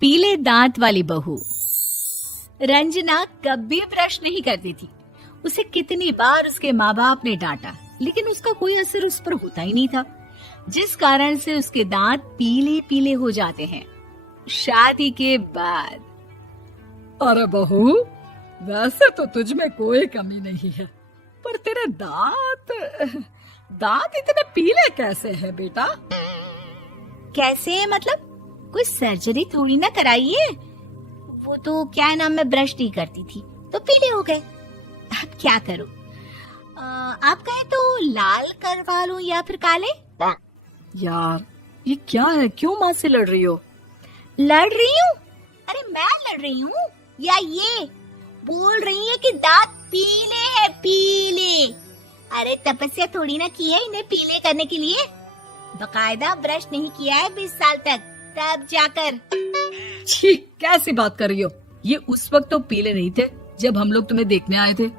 पीले दांत वाली बहू। रंजना कभी ब्रश नहीं करती थी। उसे कितनी बार उसके माँ बाप ने डांटा, लेकिन उसका कोई असर उस पर होता ही नहीं था, जिस कारण से उसके दांत पीले पीले हो जाते हैं। शादी के बाद अरे बहू, वैसे तो तुझ में कोई कमी नहीं है, पर तेरे दांत इतने पीले कैसे हैं बेटा? कैसे मतलब? कोई सर्जरी थोड़ी ना कराइए। वो तो क्या नाम, मैं ब्रश नहीं करती थी तो पीले हो गए। अब क्या करूं? आप कहें तो लाल करवा लूं या फिर काले? यार ये क्या है, क्यों माँ से लड़ रही हो? लड़ रही हूँ? अरे मैं लड़ रही हूँ या ये बोल रही है कि दांत पीले हैं, पीले। अरे तपस्या थोड़ी ना की है इन्हें पीले करने के लिए। बकायदा ब्रश नहीं किया है 20 साल तक, तब जाकर। छी, कैसी बात कर रही हो? ये उस वक्त तो पीले नहीं थे जब हम लोग तुम्हें देखने आए थे।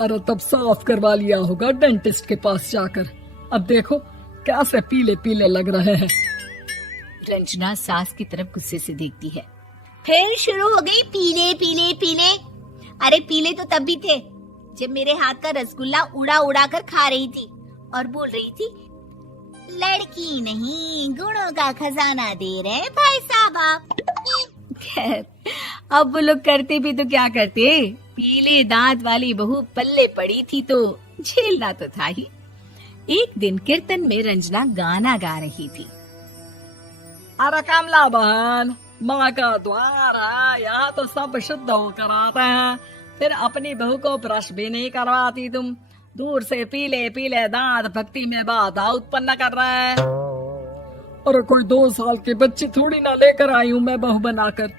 अरे तब साफ करवा लिया होगा डेंटिस्ट के पास जाकर। अब देखो कैसे पीले पीले लग रहे हैं। रंजना सास की तरफ गुस्से से देखती है। फिर शुरू हो गई पीले पीले पीले। अरे पीले तो तब भी थे जब मेरे हाथ का रसगुल्ला उड़ा उड़ा कर खा रही थी और बोल रही थी, लड़की नहीं गुणों का खजाना दे रहे भाई साहब आप। खैर, अब वो लोग करते भी तो क्या करते, पीले दांत वाली बहू पल्ले पड़ी थी तो झेलना तो था ही। एक दिन कीर्तन में रंजना गाना गा रही थी। अरे कमला बहन, माँ का द्वार है, यहाँ तो सब शुद्ध होकर आते हैं, फिर अपनी बहू को ब्रश भी नहीं करवाती तुम। दूर से पीले पीले दांत भक्ति में बाधा उत्पन्न कर रहे हैं। अरे कोई 2 साल की बच्ची थोड़ी ना लेकर आई हूँ मैं बहू बनाकर।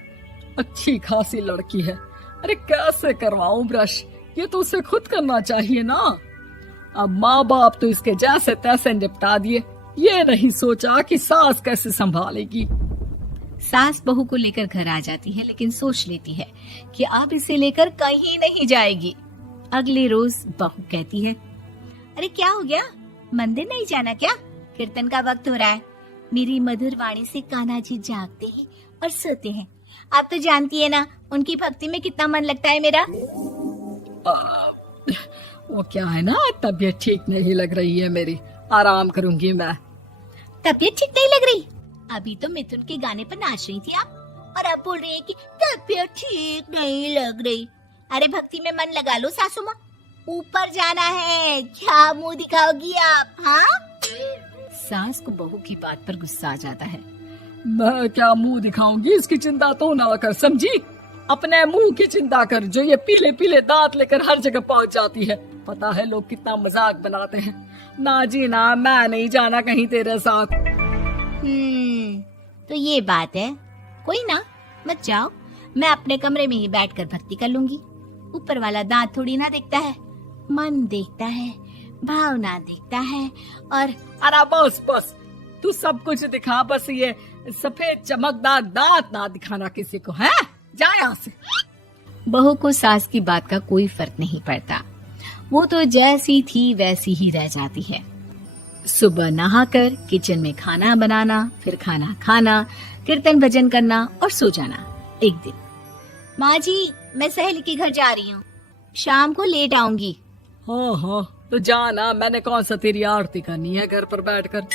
अच्छी खासी लड़की है, अरे कैसे करवाऊं ब्रश? ये तो उसे खुद करना चाहिए ना। अब माँ बाप तो इसके जैसे तैसे निपटा दिए, ये नहीं सोचा कि सास कैसे संभालेगी। सास बहू को लेकर घर आ जाती है, लेकिन सोच लेती है कि अब इसे लेकर कहीं नहीं जाएगी। अगले रोज बहू कहती है, अरे क्या हो गया, मंदिर नहीं जाना क्या? कीर्तन का वक्त हो रहा है। मेरी मधुर वाणी से कान्हा जी जागते हैं और सोते हैं। आप तो जानती है ना उनकी भक्ति में कितना मन लगता है मेरा। वो क्या है ना, तबीयत ठीक नहीं लग रही है मेरी, आराम करूंगी मैं। तबीयत ठीक नहीं लग रही? अभी तो मिथुन के गाने पर नाच रही थी आप, और अब बोल रही है कि तबीयत ठीक नहीं लग रही। अरे भक्ति में मन लगा लो सासू माँ, ऊपर जाना है, क्या मुंह दिखाओगी आप? हाँ? सास को बहू की बात पर गुस्सा आ जाता है। मैं क्या मुंह दिखाऊंगी, इसकी चिंता तो ना कर, समझी? अपने मुंह की चिंता कर, जो ये पीले पीले दांत लेकर हर जगह पहुंच जाती है। पता है लोग कितना मजाक बनाते हैं। ना जी ना, मैं नहीं जाना कहीं तेरे साथ। तो ये बात है, कोई ना, मत जाओ, मैं अपने कमरे में ही बैठकर भक्ति कर लूंगी। ऊपर वाला दांत थोड़ी ना देखता है, मन देखता है, भावना देखता है। और अरे बस बस, तू सब कुछ दिखा, बस ये सफेद चमकदार दांत ना दिखाना किसी को, है? जा यहाँ से। बहू को सास की बात का कोई फर्क नहीं पड़ता, वो तो जैसी थी वैसी ही रह जाती है। सुबह नहाकर किचन में खाना बनाना, फिर खाना खाना, कीर्तन भजन करना और सो जाना। एक दिन, माँ जी मैं सहेली के घर जा रही हूँ, शाम को लेट आऊंगी। हाँ हाँ तो जाना, मैंने कौन सा तेरी आरती करनी है घर पर बैठकर।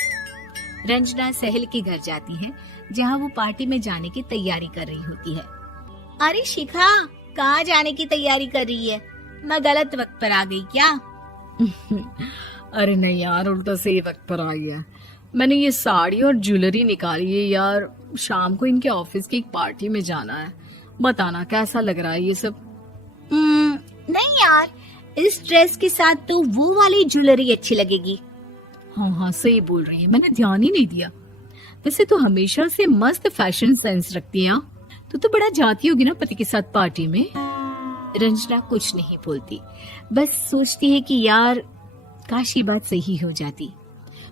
रंजना सहेली के घर जाती है, जहाँ वो पार्टी में जाने की तैयारी कर रही होती है। अरे शिखा, कहाँ जाने की तैयारी कर रही है? मैं गलत वक्त पर आ गई क्या? अरे नहीं यार, उल्टा सही वक्त पर आई है। मैंने ये साड़ी और ज्वेलरी निकाली है यार, शाम को इनके ऑफिस की एक पार्टी में जाना है। बताना कैसा लग रहा है ये सब? नहीं यार, इस ड्रेस के साथ तो वो वाली ज्वेलरी अच्छी लगेगी। हाँ हाँ सही बोल रही है, मैंने ध्यान ही नहीं दिया। वैसे तो हमेशा से मस्त फैशन सेंस रखती है। तो बड़ा जाती होगी ना पति के साथ पार्टी में। रंजना कुछ नहीं बोलती, बस सोचती है कि यार काश ये बात सही हो जाती,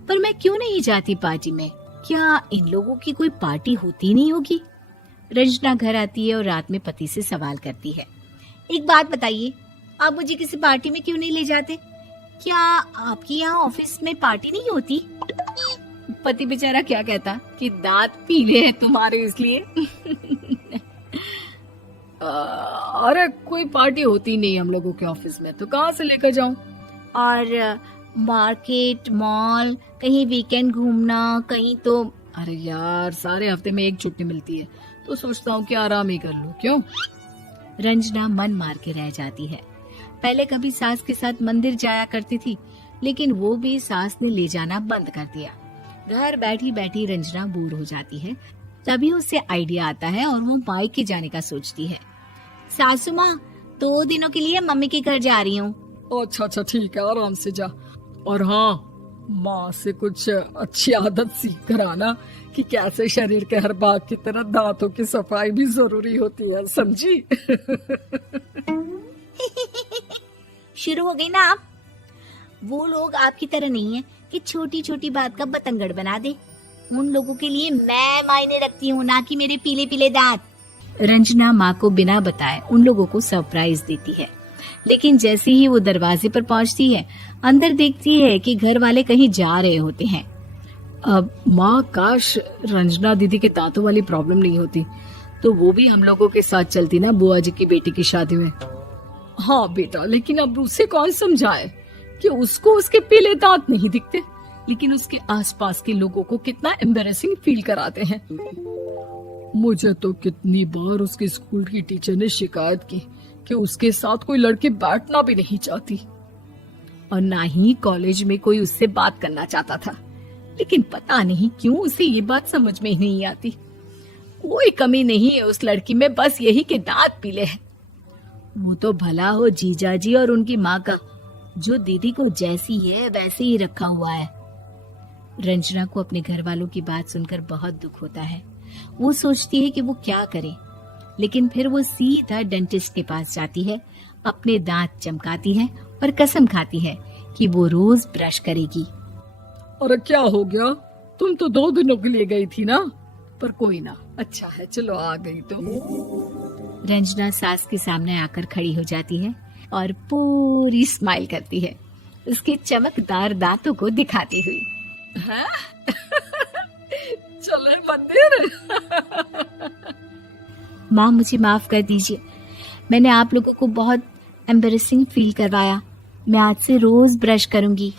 पर मैं क्यों नहीं जाती पार्टी में? क्या इन लोगों की कोई पार्टी होती नहीं होगी? रंजना घर आती है और रात में पति से सवाल करती है, एक बात बताइए, आप मुझे किसी पार्टी में क्यों नहीं ले जाते? क्या आपकी यहाँ ऑफिस में पार्टी नहीं होती? पति बेचारा क्या कहता कि दांत पीले हैं तुम्हारे इसलिए। अरे कोई पार्टी होती नहीं हम लोगों के ऑफिस में, तो कहाँ से लेकर जाऊं? और मार्केट, मॉल, कहीं वीकेंड घूमना, कहीं तो। अरे यार, सारे हफ्ते में एक छुट्टी मिलती है, तो सोचता हूँ कि आराम ही कर लूं। क्यों? रंजना मन मार के रह जाती है। पहले कभी सास के साथ मंदिर जाया करती थी, लेकिन वो भी सास ने ले जाना बंद कर दिया। घर बैठी बैठी रंजना बोर हो जाती है। तभी उसे आइडिया आता है और वो मायके जाने का सोचती है। सासू माँ, 2 दिनों के लिए मम्मी के घर जा रही हूँ। अच्छा ठीक है, आराम से जा। और हाँ, माँ से कुछ अच्छी आदत सीख कर आना कि कैसे शरीर के हर भाग की तरह दांतों की सफाई भी जरूरी होती है, समझी? शुरू हो गई ना आप। वो लोग आपकी तरह नहीं है कि छोटी छोटी बात का बतंगड़ बना दे। उन लोगों के लिए मैं मायने रखती हूँ, ना कि मेरे पीले पीले दांत। रंजना माँ को बिना बताए उन लोगों को सरप्राइज देती है, लेकिन जैसे ही वो दरवाजे पर पहुंचती है, अंदर देखती है कि घर वाले कहीं जा रहे होते हैं। अब माँ, काश रंजना दीदी के दांतों वाली प्रॉब्लम नहीं होती, तो वो भी हम लोगों के साथ चलती ना बुआ जी की बेटी की शादी में। हाँ बेटा, लेकिन अब उसे कौन समझाए कि उसको उसके पीले दांत नहीं दिखते, लेकिन उसके आसपास के लोगों को कितना एम्बैरेसिंग फील कराते हैं। मुझे तो कितनी बार उसके स्कूल की टीचर ने शिकायत की कि उसके साथ कोई लड़की बैठना भी नहीं चाहती, और ना ही कॉलेज में कोई उससे बात करना चाहता था। लेकिन पता नहीं क्यों उसे ये बात समझ में ही नहीं आती। कोई कमी नहीं है उस लड़की में, बस यही कि दांत पीले हैं। वो तो भला हो जीजा जी और उनकी माँ का, जो दीदी को जैसी है वैसे ही रखा हुआ है। रंजना को अपने घर वालों की बात सुनकर बहुत दुख होता है। वो सोचती है कि वो क्या करे, लेकिन फिर वो सीधा डेंटिस्ट के पास जाती है, अपने दांत चमकाती है और कसम खाती है कि वो रोज ब्रश करेगी। अरे क्या हो गया? तुम तो 2 दिनों के लिए गई थी ना, पर कोई ना, अच्छा है, चलो आ गई तो। रंजना सास के सामने आकर खड़ी हो जाती है और पूरी स्माइल करती है, उसके चमकदार दांतों को दिखाती हुई। हैं? चले मंदिर। माँ, मुझे माफ कर दीजिए, मैंने आप लोगों को बहुत एम्बैरेसिंग फील करवाया। मैं आज से रोज ब्रश करूंगी।